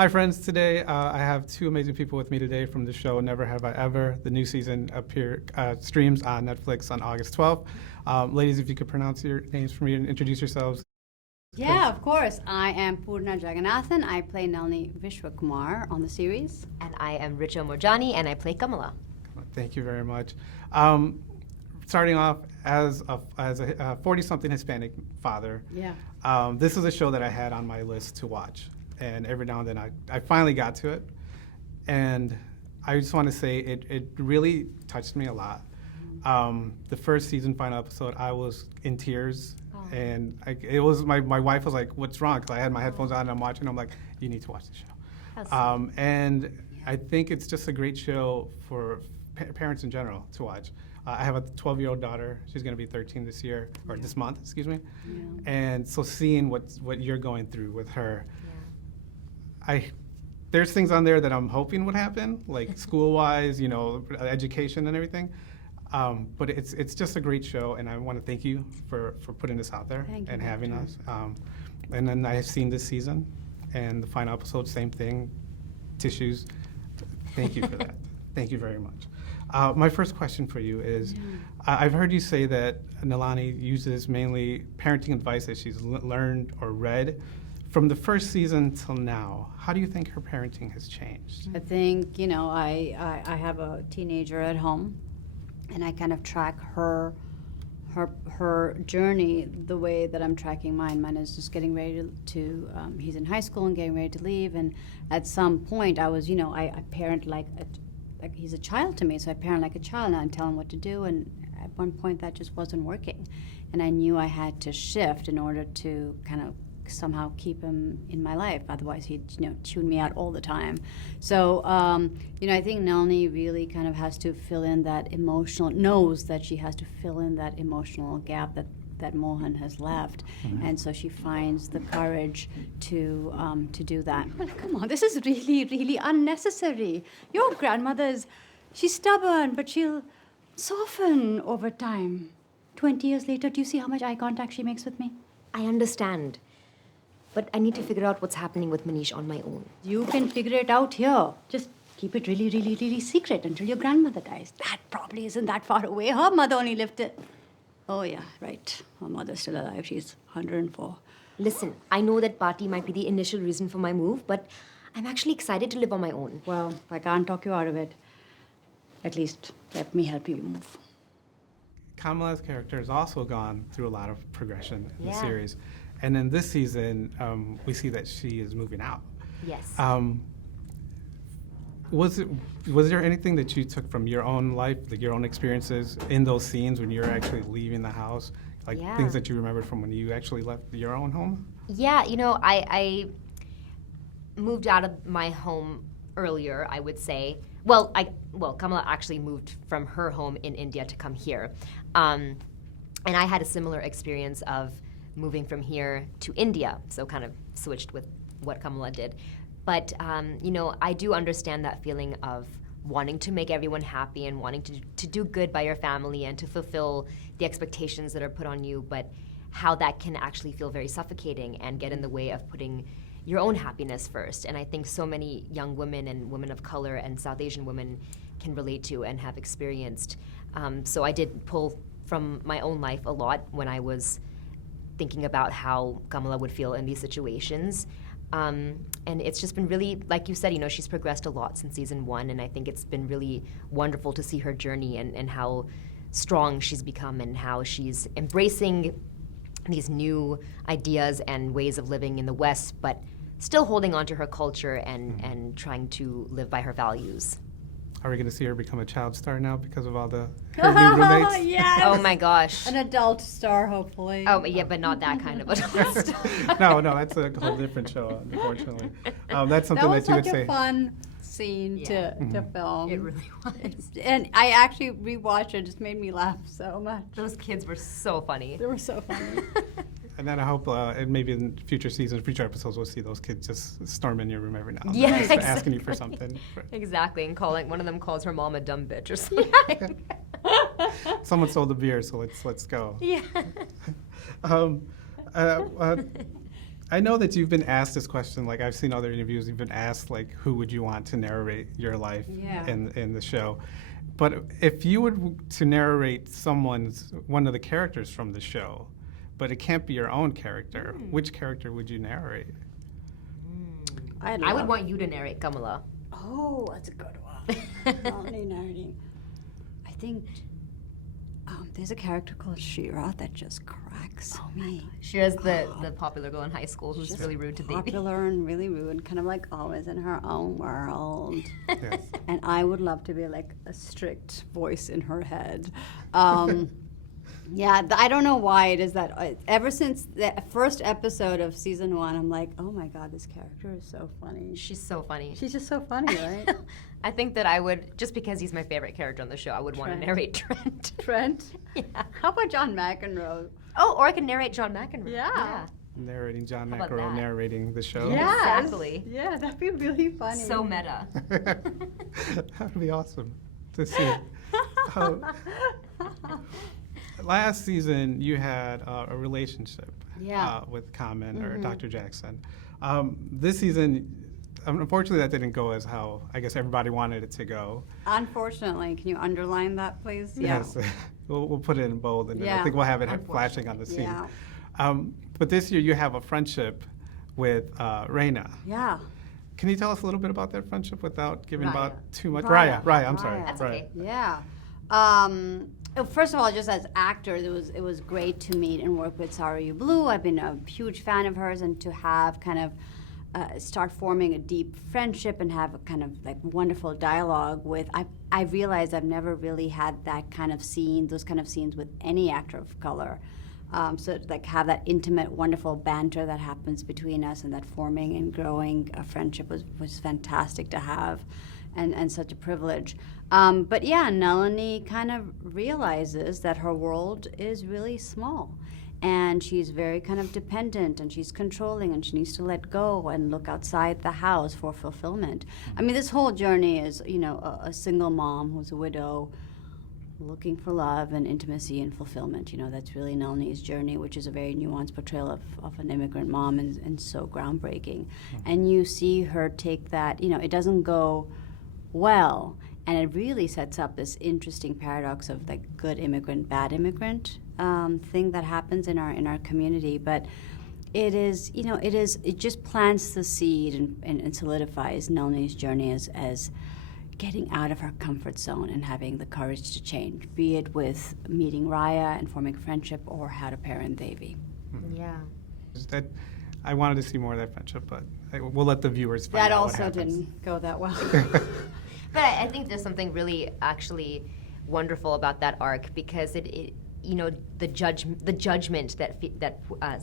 Hi, friends. Today I have two amazing people with me today from the show Never Have I Ever. The new season streams on Netflix on August 12th. Ladies, if you could pronounce your names for me and introduce yourselves. Yeah, of course. I am Poorna Jagannathan. I play Nalini Vishwakumar on the series. And I am Richa Moorjani, and I play Kamala. Thank you very much. Starting off as a 40-something Hispanic father, this is a show that I had on my list to watch. And every now and then I finally got to it. And I just want to say it really touched me a lot. The first season final episode, I was in tears. And it was my wife was like, "What's wrong?" Because I had my headphones on and I'm watching. I'm like, "You need to watch the show." And I think it's just a great show for parents in general to watch. I have a 12-year-old daughter. She's going to be 13 this year, or this month, excuse me. Yeah. And so seeing what you're going through with her, there's things on there that I'm hoping would happen, like school-wise, education and everything. But it's just a great show, and I want to thank you for putting this out there and having us. And then I have seen this season, and the final episode, same thing, tissues. Thank you for that. Thank you very much. My first question for you is, I've heard you say that Nalini uses mainly parenting advice that she's learned or read. From the first season till now, how do you think her parenting has changed? I think, I have a teenager at home, and I kind of track her journey the way that I'm tracking mine. Mine is just getting ready to he's in high school and getting ready to leave. And at some point, I was, I parent like he's a child to me, so I parent like a child and I tell him what to do. And at one point, that just wasn't working, and I knew I had to shift in order to kind of somehow keep him in my life. Otherwise, he'd tune me out all the time. So I think Nalini really kind of has to fill in that knows that she has to fill in that emotional gap that Mohan has left. And so she finds the courage to do that. Well, come on, this is really, really unnecessary. Your grandmother's, she's stubborn, but she'll soften over time. 20 years later, do you see how much eye contact she makes with me? I understand. But I need to figure out what's happening with Manish on my own. You can figure it out here. Just keep it really, really, really secret until your grandmother dies. That probably isn't that far away. Her mother only lived it. Oh, yeah, right. Her mother's still alive. She's 104. Listen, I know that party might be the initial reason for my move, but I'm actually excited to live on my own. Well, if I can't talk you out of it, at least let me help you move. Kamala's character has also gone through a lot of progression in the series. And in this season, we see that she is moving out. Yes. Was there anything that you took from your own life, like your own experiences in those scenes when you're actually leaving the house? Like things that you remembered from when you actually left your own home? Yeah, I moved out of my home earlier, I would say. Well, Kamala actually moved from her home in India to come here. And I had a similar experience of moving from here to India, so kind of switched with what Kamala did. But, I do understand that feeling of wanting to make everyone happy and wanting to do good by your family and to fulfill the expectations that are put on you, but how that can actually feel very suffocating and get in the way of putting your own happiness first. And I think so many young women and women of color and South Asian women can relate to and have experienced. So I did pull from my own life a lot when I was thinking about how Kamala would feel in these situations. And it's just been really, like you said, she's progressed a lot since season 1, and I think it's been really wonderful to see her journey and how strong she's become and how she's embracing these new ideas and ways of living in the West, but still holding on to her culture and trying to live by her values. Are we going to see her become a child star now because of all her new roommates? Yes. Oh my gosh. An adult star, hopefully. Oh, yeah, but not that kind of adult star. No, that's a whole different show, unfortunately. That's something that you would say. That was such a fun scene to film. It really was. And I actually rewatched it. It just made me laugh so much. Those kids were so funny. They were so funny. And then I hope maybe in future episodes, we'll see those kids just storm in your room every now and then, Yeah, just asking you for something. Exactly, and one of them calls her mom a dumb bitch or something. Someone sold the beer, so let's go. Yeah. I know that you've been asked this question. Like I've seen other interviews. You've been asked like, who would you want to narrate your life in the show? But if you were to narrate one of the characters from the show, but it can't be your own character, which character would you narrate? I would want you to narrate Kamala. Oh, that's a good one. Only narrating. I think there's a character called Shira that just cracks me. Shira's the popular girl in high school who's really rude to Devi. Popular and really rude, kind of like always in her own world. Yes. And I would love to be like a strict voice in her head. Yeah, I don't know why it is that ever since the first episode of season 1, I'm like, oh my God, this character is so funny. She's so funny. She's just so funny, right? I think that I would, just because he's my favorite character on the show, I would want to narrate Trent. Trent? Yeah. How about John McEnroe? Oh, or I could narrate John McEnroe. Yeah. Narrating John How about McEnroe, that? narrating the show. Yeah, Exactly. Yeah, that'd be really funny. So meta. That would be awesome to see. Last season, you had a relationship with Common or Dr. Jackson. This season, unfortunately, that didn't go as how I guess everybody wanted it to go. Unfortunately, can you underline that, please? Yes, we'll put it in bold, and then I think we'll have it flashing on the scene. Yeah. But this year, you have a friendship with Reina. Yeah. Can you tell us a little bit about that friendship without giving Raya. about too much? Raya. Raya, I'm sorry. That's Raya. okay. Yeah. First of all, just as actors, it was great to meet and work with Saru Blue. I've been a huge fan of hers, and to have kind of start forming a deep friendship and have a kind of like wonderful dialogue with. I realized I've never really had that kind of those kind of scenes with any actor of color. So like have that intimate, wonderful banter that happens between us, and that forming and growing a friendship was fantastic to have, and such a privilege. But yeah, Nalini kind of realizes that her world is really small, and she's very kind of dependent, and she's controlling, and she needs to let go and look outside the house for fulfillment. I mean, this whole journey is, a single mom who's a widow, looking for love and intimacy and fulfillment. That's really Nalini's journey, which is a very nuanced portrayal of an immigrant mom, and so groundbreaking. And you see her take that, it doesn't go well, and it really sets up this interesting paradox of like good immigrant, bad immigrant thing that happens in our community. But it just plants the seed and solidifies Nalini's journey as getting out of her comfort zone and having the courage to change, be it with meeting Raya and forming friendship, or how to parent Devi. Yeah. I wanted to see more of that friendship, but we'll let the viewers find That out what also happens. didn't go that well. But I think there's something really actually wonderful about that arc, because it the judgment that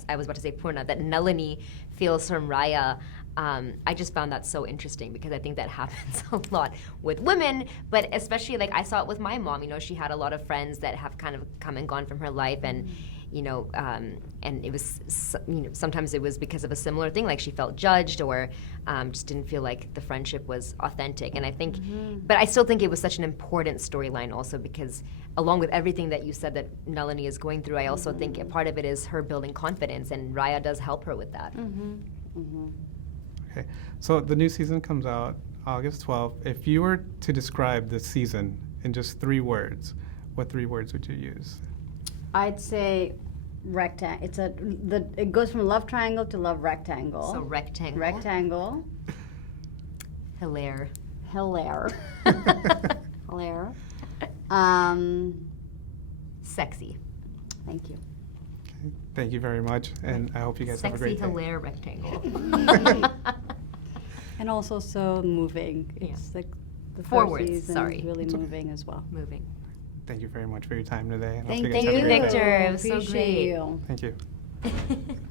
I was about to say Poorna, that Nalini feels from Raya. I just found that so interesting, because I think that happens a lot with women, but especially like I saw it with my mom. She had a lot of friends that have kind of come and gone from her life, and and it was sometimes it was because of a similar thing, like she felt judged, or just didn't feel like the friendship was authentic. And I think, but I still think it was such an important storyline also, because along with everything that you said that Nalini is going through, I also think a part of it is her building confidence, and Raya does help her with that. Okay, so the new season comes out August 12th. If you were to describe this season in just 3 words, what 3 words would you use? I'd say rectangle. It goes from love triangle to love rectangle. So rectangle. Rectangle. Hilaire. Hilaire. Hilaire. Sexy. Thank you. Okay, thank you very much, and I hope you guys have a great Sexy day. Hilaire rectangle. And also so moving. Yeah. It's like the Forwards, first season sorry. is really It's okay. moving as well. Moving. Thank you very much for your time today. And I hope Thank guys have a you, great day. Victor. It was so Appreciate great. you. Thank you.